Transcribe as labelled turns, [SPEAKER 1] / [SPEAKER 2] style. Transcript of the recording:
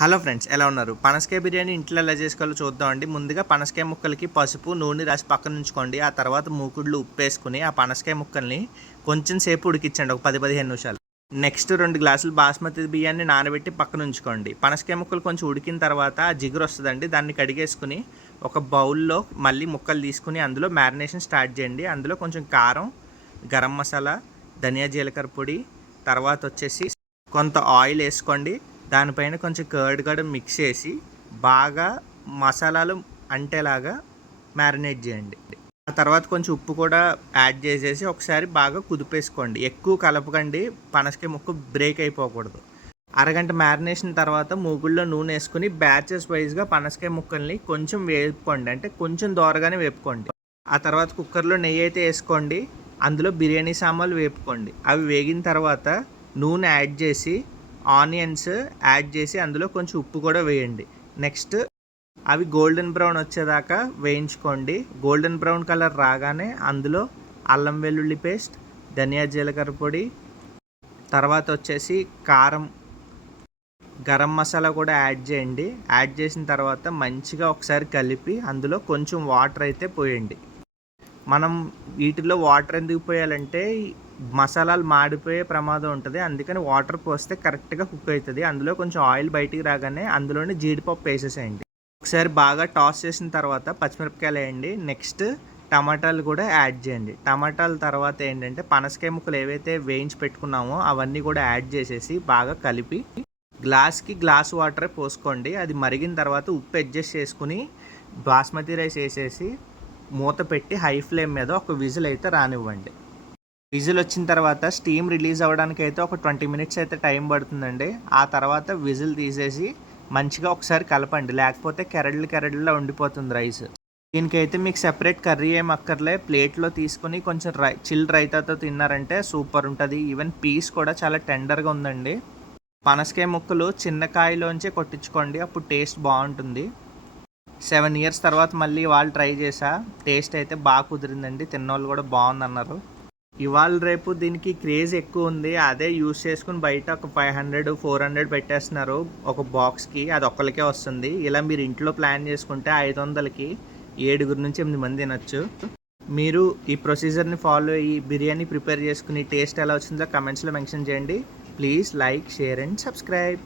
[SPEAKER 1] Hello friends ఎలా ఉన్నారు? పనసకాయ బిర్యానీ ఇంట్లో ఎలా చేసుకోవాలో చూద్దామండి. ముందుగా పనసకాయ ముక్కలకి పసుపు నూనె రాసి పక్కన ఉంచుకోండి. ఆ తర్వాత మూకుడులు ఉప్పు వేసుకుని ఆ పనసకాయ ముక్కల్ని కొంచెం సేపు ఉడికించండి ఒక పది పదిహేను నిమిషాలు. నెక్స్ట్ రెండు గ్లాసులు బాస్మతి బియ్యాన్ని నానబెట్టి పక్కన ఉంచుకోండి. పనసకాయ ముక్కలు కొంచెం ఉడికిన తర్వాత ఆ జిగురు వస్తుందండి. దాన్ని కడిగేసుకుని ఒక బౌల్లో మళ్ళీ ముక్కలు తీసుకుని అందులో మ్యారినేషన్ స్టార్ట్ చేయండి. అందులో కొంచెం కారం గరం మసాలా ధనియా జీలకర్ర పొడి తర్వాత వచ్చేసి కొంత ఆయిల్ వేసుకోండి. దానిపైన కొంచెం కర్డ్ కూడా మిక్స్ చేసి బాగా మసాలాలు అంటేలాగా మ్యారినేట్ చేయండి. ఆ తర్వాత కొంచెం ఉప్పు కూడా యాడ్ చేసేసి ఒకసారి బాగా కుదిపేసుకోండి. ఎక్కువ కలపకండి పనసకాయ ముక్క బ్రేక్ అయిపోకూడదు. అరగంట మ్యారినేషన్ తర్వాత మూగుల్లో నూనె వేసుకుని బ్యాచెస్ వైజ్గా పనసకాయ ముక్కల్ని కొంచెం వేపుకోండి. అంటే కొంచెం దోరగానే వేపుకోండి. ఆ తర్వాత కుక్కర్లో నెయ్యి అయితే వేసుకోండి. అందులో బిర్యానీ సామాన్లు వేపుకోండి. అవి వేగిన తర్వాత నూనె యాడ్ చేసి ఆనియన్స్ యాడ్ చేసి అందులో కొంచెం ఉప్పు కూడా వేయండి. నెక్స్ట్ అవి గోల్డెన్ బ్రౌన్ వచ్చేదాకా వేయించుకోండి. గోల్డెన్ బ్రౌన్ కలర్ రాగానే అందులో అల్లం వెల్లుల్లి పేస్ట్ ధనియా జీలకర్ర పొడి తర్వాత వచ్చేసి కారం గరం మసాలా కూడా యాడ్ చేయండి. యాడ్ చేసిన తర్వాత మంచిగా ఒకసారి కలిపి అందులో కొంచెం వాటర్ అయితే పోయండి. మనం వీటిలో వాటర్ ఎందుకు పోయాలంటే మసాలాలు మాడిపోయే ప్రమాదం ఉంటుంది. అందుకని వాటర్ పోస్తే కరెక్ట్గా కుక్ అవుతుంది అందులో కొంచెం ఆయిల్ బయటికి రాగానే అందులోనే జీడిపప్పు వేసేసేయండి. ఒకసారి బాగా టాస్ చేసిన తర్వాత పచ్చిమిరపకాయలు వేయండి. నెక్స్ట్ టమాటాలు కూడా యాడ్ చేయండి. టమాటాల తర్వాత ఏంటంటే పనసకాయ ముక్కలు ఏవైతే వేయించి పెట్టుకున్నామో అవన్నీ కూడా యాడ్ చేసేసి బాగా కలిపి గ్లాస్కి గ్లాస్ వాటరే పోసుకోండి. అది మరిగిన తర్వాత ఉప్పు అడ్జస్ట్ చేసుకుని బాస్మతి రైస్ వేసేసి మూత పెట్టి హై ఫ్లేమ్ మీద ఒక విజిల్ అయితే రానివ్వండి. విజిల్ వచ్చిన తర్వాత స్టీమ్ రిలీజ్ అవ్వడానికి అయితే ఒక ట్వంటీ మినిట్స్ అయితే టైం పడుతుందండి. ఆ తర్వాత విజిల్ తీసేసి మంచిగా ఒకసారి కలపండి. లేకపోతే కెరడ్లు కెరడ్లా ఉండిపోతుంది రైస్. దీనికైతే మీకు సెపరేట్ కర్రీ ఏం అక్కర్లే. ప్లేట్లో తీసుకుని కొంచెం రై చిల్ రైతాతో తిన్నారంటే సూపర్ ఉంటుంది. ఈవెన్ పీస్ కూడా చాలా టెండర్గా ఉందండి. పనసకాయ ముక్కలు చిన్న కాయలోంచి కొట్టించుకోండి. అప్పుడు టేస్ట్ బాగుంటుంది. సెవెన్ ఇయర్స్ తర్వాత మళ్ళీ వాళ్ళు ట్రై చేసా. టేస్ట్ అయితే బాగా కుదిరిందండి. తిన్నోళ్ళు కూడా బాగుందన్నారు. ఇవాళ రేపు దీనికి క్రేజ్ ఎక్కువ ఉంది. అదే యూస్ చేసుకుని బయట ఒక ఫైవ్ హండ్రెడ్ ఫోర్ హండ్రెడ్ పెట్టేస్తున్నారు ఒక బాక్స్కి. అది ఒక్కరికే వస్తుంది. ఇలా మీరు ఇంట్లో ప్లాన్ చేసుకుంటే ఐదు వందలకి ఏడుగురు నుంచి ఎనిమిది మంది తినొచ్చు. మీరు ఈ ప్రొసీజర్ని ఫాలో అయ్యి బిర్యానీ ప్రిపేర్ చేసుకుని టేస్ట్ ఎలా వచ్చిందో కమెంట్స్లో మెన్షన్ చేయండి. Please like share and subscribe.